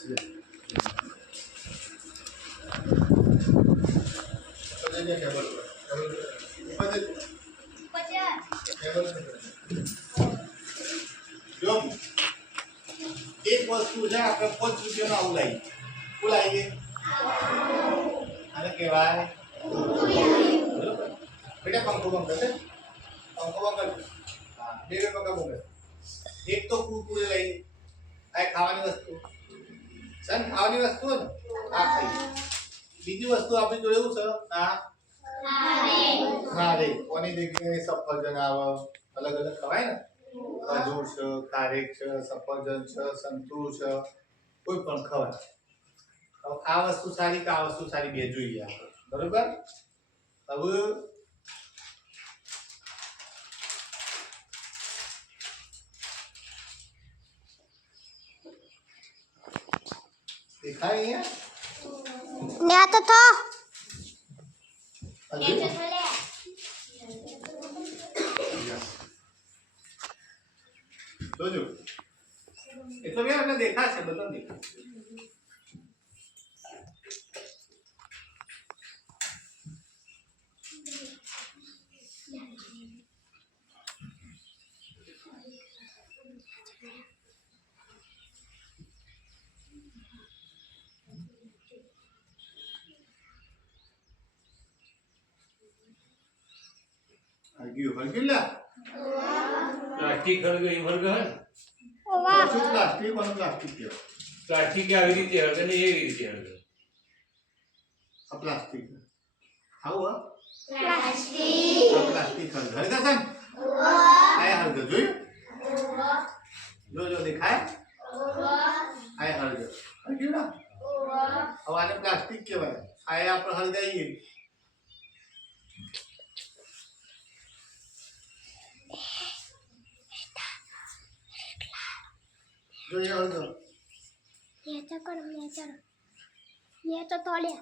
જો એક વસ્તુ છે આપણે 5 રૂપિયાનો આવું લાવીએ શું લાવીએ આને કહેવાય બેટા પંખો બંધ કરશે પંખો બંધ કરશે હા બે પંખા બંધ એક તો કુરકુરે લઈએ આ ખાવાની વસ્તુ સન ખાવાની વસ્તુ ને આ ખાઈએ બીજી વસ્તુ આપણી જોડે એવું છે આ ખારેક કોની જગ્યાએ સફરજન આવે અલગ અલગ ખવાય ને ખજૂર છે ખારેક છે સફરજન છે સંતૂર છે કોઈ પણ ખવાય હવે આ વસ્તુ સારી કે આ વસ્તુ સારી બે જોઈએ આપણે બરોબર હવે દેખાય અહીંયા ને તો જોજો એટલે બે આપણે દેખાશે બધો દેખાશે હરગીલા પ્લાસ્ટિક હળગે એ હળગે હે વાહ પ્લાસ્ટિક કોણ પ્લાસ્ટિક કે પ્લાસ્ટિક આવી રીતે હળગે ને એવી રીતે હળગે આ પ્લાસ્ટિક આવું પ્લાસ્ટિક પ્લાસ્ટિક હળગે છે આ હળગે જોયું જો દેખાય આ હળગે હરગીલા હવે આને પ્લાસ્ટિક કહેવાય આ આપણે હળગાઈએ જો ये हळद ये तो करो ये तो तोले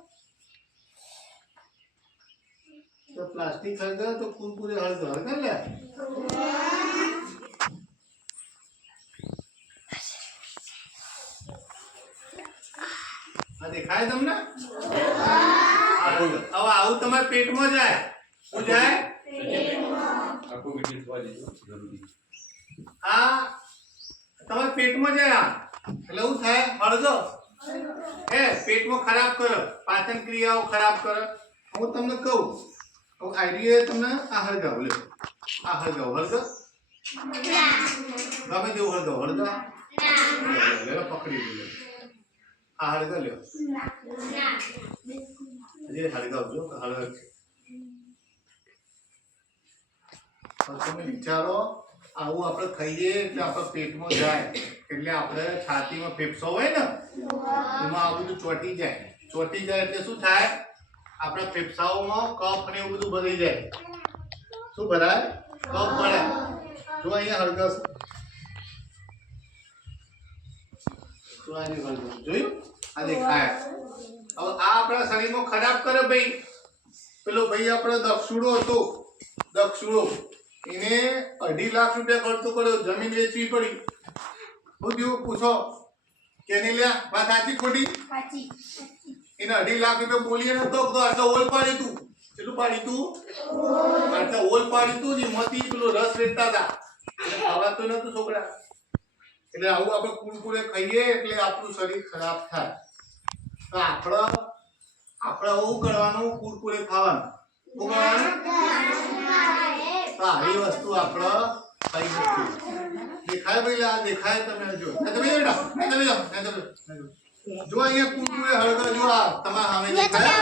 तो प्लास्टिक हळद तो कुरकुरे हळद हळद ले આ દેખાય તમને હવે આવું તમારા પેટમાં જાય શું જાય આખું વિડિયો જોવા દેજો જરૂરી આ તમારા પેટમાં જાય એટલે શું થાય હળદો હે પેટમાં ખરાબ કરે પાચન ક્રિયાઓ ખરાબ કરે હું તમને કહું હવે આઈડિયા તમને આ હળગાવ લે આ હળગાવ હળગાવ ગમે તેવું હળગાવ હળગાવ લે પકડી લે આ હળગાવ લ્યો જે હળગાવ જો હળગાવ તમે વિચારો આવું આપણે ખાઈએ એટલે આપણા પેટમાં જાય એટલે આપણે છાતીમાં ફેફસો હોય ને એમાં આ બધું ચોટી જાય એટલે શું થાય આપણા ફેફસાઓમાં કફ ને એવું બધું ભરાઈ જાય શું ભરાય કફ ભરાય જો અહીંયા હળગસ જોયું આ દેખાય હવે આ આપણા શરીરમાં ખરાબ કરે ભાઈ પેલો ભાઈ આપણો દક્ષુડો હતો દક્ષુડો એને 2.5 લાખ રૂપિયા ખર્ચો કર્યો જમીન વેચવી પડી હું થયું પૂછો કેની લ્યા વાત સાચી ખોટી એને 2.5 લાખ રૂપિયા બોલીએ ને તો આટલા ઓલ પાડી તું કેટલું પાડી તું આટલા ઓલ પાડી તું એમાંથી પેલો રસ વેચતા હતા ખાવાતો નતું છોકરા એટલે આવું આપણે કુરકુરે ખાઈએ એટલે આપણું શરીર ખરાબ થાય તો આપણે આવું કરવાનું કુરકુરે ખાવાનું શું કરવાનું આ વસ્તુ આપણે ખાઈ શકીએ દેખાય ભાઈ આ દેખાય તમે જો તમે જો અહીંયા કુરકુરે હળદર જો આ તમારા સામે દેખાય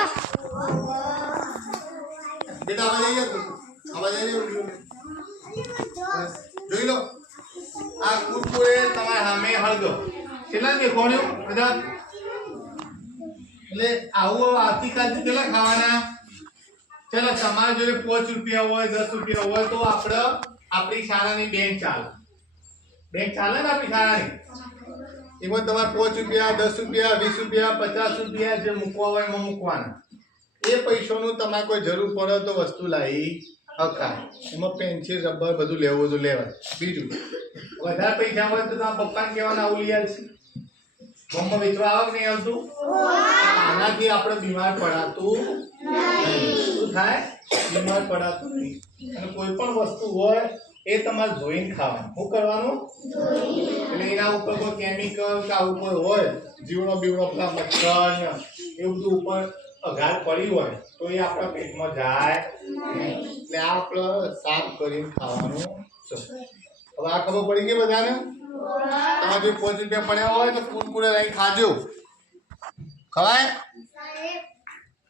બેટા આવા જઈએ જોઈ લો આ કુરકુરે તમારા સામે હળદર કેટલા દેખોણ્યું બધા એટલે આવું આવતીકાલથી કેટલા ખાવાના ચલો તમારે જોડે 5 રૂપિયા હોય 10 રૂપિયા હોય તો આપણે આપણી શાળાની બેંક ચાલે ને આપણી શાળાની એમાં તમારે 5 રૂપિયા 10 રૂપિયા 20 રૂપિયા 50 રૂપિયા જે મૂકવા હોય એમાં મૂકવાના એ પૈસાનું તમારે કોઈ જરૂર પડે તો વસ્તુ લાવી હકાય એમાં પેન્સિલ રબર બધું લેવું બધું લેવાય બીજું વધારે પૈસા હોય તો તમારા પપ્પાને કહેવાના આવું લઈ આવશે ગોમમાં વેચવા આવે કે નહીં આવતું? આનાથી આપણે બીમાર પડાતું નહીં. શું થાય? બીમાર પડાતું નહીં. અને કોઈ પણ વસ્તુ હોય એ તમારે જોઈને ખાવાનું. શું કરવાનું? એટલે એના ઉપર કોઈ કેમિકલ કે આવું કોઈ હોય જીવડો બીવડો પેલા મચ્છર ને એવું બધું ઉપર અઘાર પડી હોય તો એ આપણા પેટમાં જાય નહીં. એટલે આ આપણે સાફ કરીને ખાવાનું છે. હવે આ ખબર પડી ગઈ બધાને? તમારે જો 5 રૂપિયા પડ્યા હોય તો કુરકુરે લઈને ખાજો. ખવાય?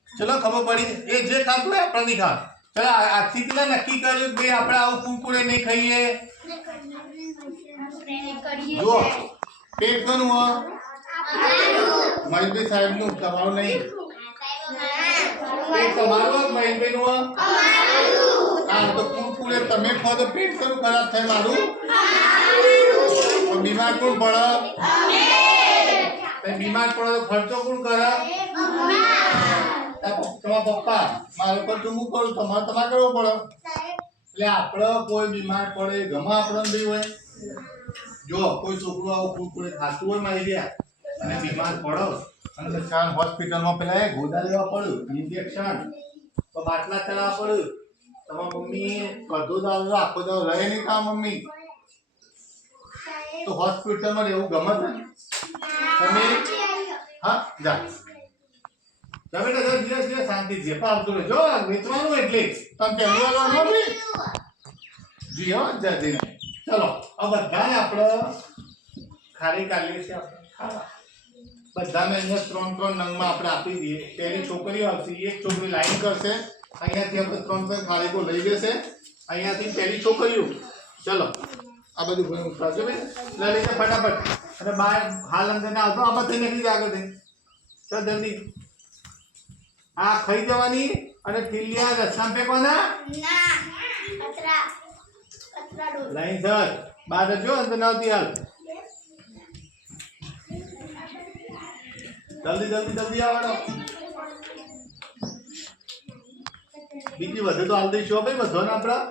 ચલો ખબર પડી. એ જે ખાતું હોય આપણે નહીં ખા. ચલો આજથી પેલા નક્કી કર્યું કે ભાઈ આપણે આવું કુરકુરે નહીં ખાઈએ. જો પેટ કોનું હોય? મહેશભાઈ સાહેબનું, તમારું નહીં. પેટ તમારું હોય મહેશભાઈનું હોય? હા તો કુરકુરે તમે ખો તો પેટ કોનું ખરાબ થાય મારું? તો બીમાર કોણ પડે? બીમાર પડે તો ખર્ચો કોણ કરે? તમારા પપ્પા. મારે પર તો હું કરું, તમારે કરવો પડે. એટલે આપણે કોઈ બીમાર પડે ગમે આપણને બી હોય. જો કોઈ છોકરું આવું કુરકુરે ખાતું હોય મારી ગયા અને બીમાર પડો અને ચાર હોસ્પિટલમાં પેલા ગોદા લેવા પડ્યું, ઇન્જેક્શન તો બાટલા ચડાવવા પડ્યું. તમારા મમ્મી અડધો દાવ આખો દાવ રહે નહીં કા મમ્મી? તો હોસ્પિટલમાં રહેવું ગમે છે? તમે હા જા તમે તો દિવસ દિવસ શાંતિથી આવતું રહે. જો વેચવાનું એટલે તમે પહેલી વાર આવવાનું નહીં. જી હો જલ્દી નહીં. ચલો આ બધાને આપણે ખારી કાઢીએ છીએ. આપણે ખાવા બધાને અહીંયા 3 નંગમાં આપણે આપી દઈએ. પહેલી છોકરીઓ આવશે, એક છોકરી લાઈન કરશે, અહીંયાથી આપણે 3 ખારીકો લઈ જશે. અહીંયાથી પહેલી છોકરીઓ. ચલો આ બધું ભણી ઉઠાવજો ભાઈ. લઈ લેજે ફટાફટ. અને બહાર હાલ અંદર ના આવતો આમાં થઈ નથી આગળ થઈ. ચાલ જલ્દી. આ ખાઈ જવાની અને ઠીલિયા રસ્તામાં ફેંકવાના. લાઈન સર બહાર જો અંદર ના આવતી હાલ. જલ્દી આવવાનો. બીજી વધે તો હાલ દઈશું ભાઈ. વધો ને આપડા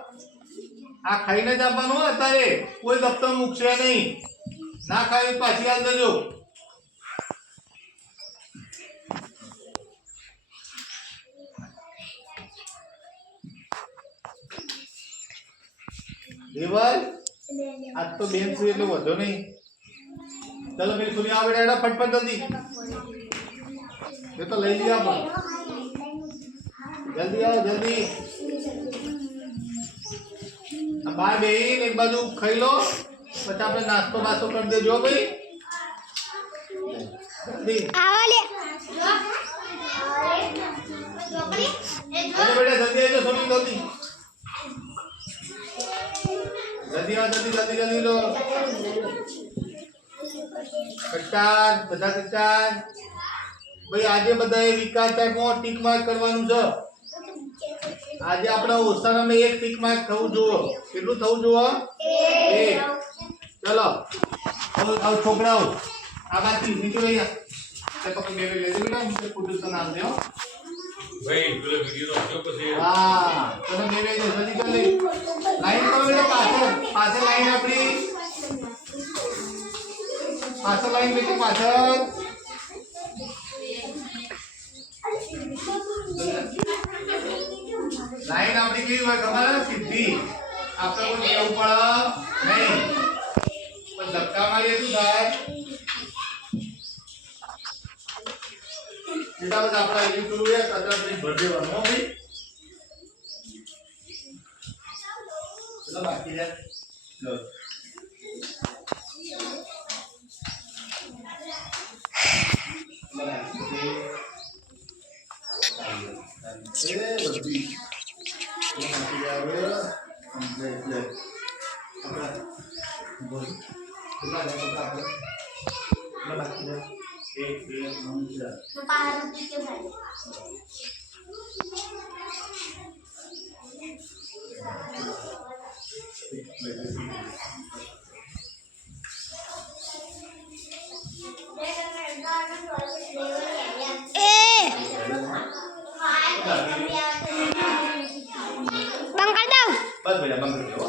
આ ખાઈને જ આપવાનું હોય. અત્યારે કોઈ દફતર મૂકશે નહીં. ના ખાઈ પાછી હાલ દેજો. દેવલ આજ તો બેન છે એટલે વધો નહીં. ચલો મેરી સુરી આવે બેટા ફટફટ જલ્દી. એ તો લઈ લીધા આપણે. જલ્દી આવો જલ્દી. બાર બેહીને એક બાજુ ખાઈ લો પછી આપણે નાસ્તો બાસ્તો કરી દેજો ભાઈ. જલ્દી બેટા જલ્દી આવજો. થોડી જલ્દી જલ્દી લો. કટાર બધા કટાર ભાઈ. આજે બધાએ વિકાસ ટાઈપમાં ટીક માર્ક કરવાનું છે. આજે આપણે ઓછામાં એક ટીક માર્ક થવું જોઈએ. કેટલું થવું જોઈએ? 1. ચલો આવ છોકરાઓ આ બાજુ નીચે લઈ આ પકડી બે લેજો બેટા. નીચે પૂછું તો નામ દેવો ભાઈ પેલો વિડિયો નો પછી હા. તમે બે લેજો જલ્દી જલ્દી. લાઈન કરો બેટા. પાછળ લાઈન આપણી પાછળ લાઈન બેટી પાછળ. લાઈન આપણી કેવી હોય ખબર? સીધી. આપણે કોઈ કેવું પડે નહીં. પણ ધક્કા મારીએ શું થાય? જેટલા બધા આપણે એવું કરવું છે કચરા પછી ભરી દેવાનું હો ભાઈ. ચલો બાકી છે. ચલો બંધ કરી દઉં. બસ બેટા બંધ કરી દો.